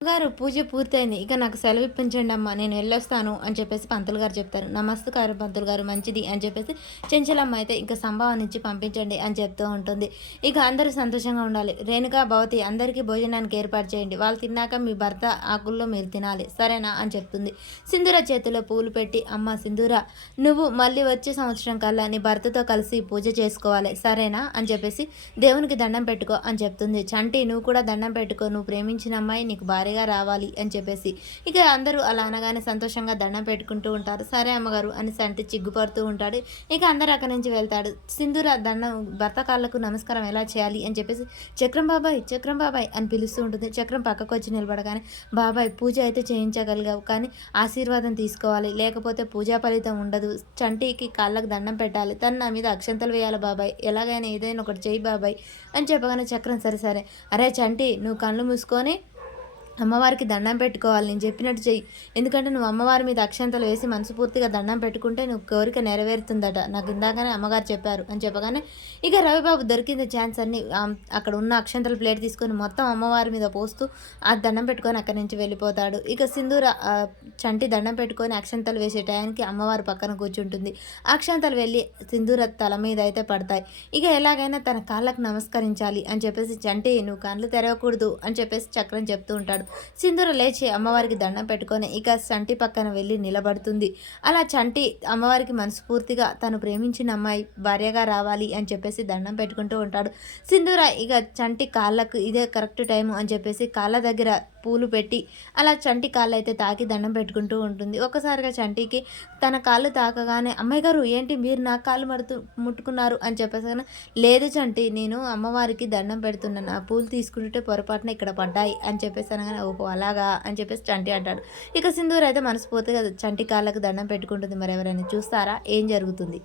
గారు పూజ పూర్తయింది. ఇక నాకు సెలవిప్పించండి అమ్మ. నేను వెళ్ళొస్తాను అని చెప్పేసి పంతులు గారు చెప్తారు. నమస్కారం పంతులు గారు మంచిది అని చెప్పేసి చెంచలమ్మ అయితే ఇంక సంభావన ఇచ్చి పంపించండి అని చెప్తూ ఉంటుంది. ఇక అందరూ సంతోషంగా ఉండాలి. రేణుక, భవతి అందరికీ భోజనానికి ఏర్పాటు చేయండి. వాళ్ళు తిన్నాక మీ భర్త ఆకుల్లో మీరు తినాలి. సరేనా అని చెప్తుంది. సింధూర చేతిలో పూలు పెట్టి అమ్మ సింధూర, నువ్వు మళ్ళీ వచ్చే సంవత్సరం కల్లా నీ భర్తతో కలిసి పూజ చేసుకోవాలి. సరేనా అని చెప్పేసి దేవునికి దండం పెట్టుకో అని చెప్తుంది. చంటి నువ్వు కూడా దండం పెట్టుకో. నువ్వు ప్రేమించిన అమ్మాయి నీకు భార్యగా రావాలి అని చెప్పేసి ఇక అందరూ అలా అనగానే సంతోషంగా దండం పెట్టుకుంటూ ఉంటారు. సరే అమ్మగారు అని సంటి చిగ్గుపడుతూ ఉంటాడు. ఇక అందరూ అక్కడి నుంచి వెళ్తాడు. సింధూర దండం భర్త కాళ్ళకు నమస్కారం ఎలా చేయాలి అని చెప్పేసి చక్రం బాబాయ్ అని పిలుస్తూ ఉంటుంది. చక్రం పక్కకు వచ్చి నిలబడగానే బాబాయ్ పూజ అయితే చేయించగలిగావు కానీ ఆశీర్వాదం తీసుకోవాలి, లేకపోతే పూజా ఫలితం ఉండదు. చంటికి కాళ్ళకు దండం పెట్టాలి, తను నా మీద అక్షంతలు వేయాలి బాబాయ్, ఎలాగైనా ఏదైనా ఒకటి చేయి బాబాయ్ అని చెప్పగానే చక్రం సరే అరే చంటి నువ్వు కళ్ళు మూసుకొని అమ్మవారికి దండం పెట్టుకోవాలి, నేను చెప్పినట్టు చెయ్యి. ఎందుకంటే నువ్వు అమ్మవారి మీద అక్షంతలు వేసి మనస్ఫూర్తిగా దండం పెట్టుకుంటే నువ్వు కోరిక నెరవేరుతుందట, నాకు ఇందాకనే అమ్మగారు చెప్పారు అని చెప్పగానే ఇక రవిబాబు దొరికింది ఛాన్స్ అన్ని అక్కడ ఉన్న అక్షంతల ప్లేట్ తీసుకొని మొత్తం అమ్మవారి మీద పోస్తూ ఆ దండం పెట్టుకొని అక్కడి నుంచి వెళ్ళిపోతాడు. ఇక సింధూర చంటి దండం పెట్టుకొని అక్షంతలు వేసే టయానికి అమ్మవారి పక్కన కూర్చుంటుంది. అక్షంతలు వెళ్ళి సింధూర తల మీద అయితే పడతాయి. ఇక ఎలాగైనా తన కాళ్ళకు నమస్కరించాలి అని చెప్పేసి చంటి నువ్వు కళ్ళు తెరవకూడదు అని చెప్పేసి చక్రం చెప్తూ ఉంటాడు. సింధూర లేచి అమ్మవారికి దండం పెట్టుకొని ఇక చంటి పక్కన వెళ్ళి నిలబడుతుంది. అలా చంటి అమ్మవారికి మనస్ఫూర్తిగా తను ప్రేమించిన అమ్మాయి భార్యగా రావాలి అని చెప్పేసి దండం పెట్టుకుంటూ ఉంటాడు. సింధూర ఇక చంటి కాళ్ళకు ఇదే కరెక్ట్ టైము అని చెప్పేసి కాళ్ళ దగ్గర పూలు పెట్టి అలా చంటి కాళ్ళు అయితే తాకి దండం పెట్టుకుంటూ ఉంటుంది. ఒక్కసారిగా చంటికి తన కాళ్ళు తాకగానే అమ్మాయి గారు ఏంటి మీరు నా కాళ్ళు ముట్టుకున్నారు అని చెప్పేసి లేదు చంటి నేను అమ్మవారికి దండం పెడుతున్నాను, ఆ పూలు తీసుకుంటుంటే పొరపాటున ఇక్కడ పడ్డాయి అని చెప్పేసి అనగానే ఓహో అలాగా అని చెప్పేసి చంటి అంటాడు. ఇక సింధూర్ అయితే మనస్ఫూర్తిగా చంటి కాళ్ళకు దండం పెట్టుకుంటుంది. మరి ఎవరైనా చూస్తారా ఏం జరుగుతుంది?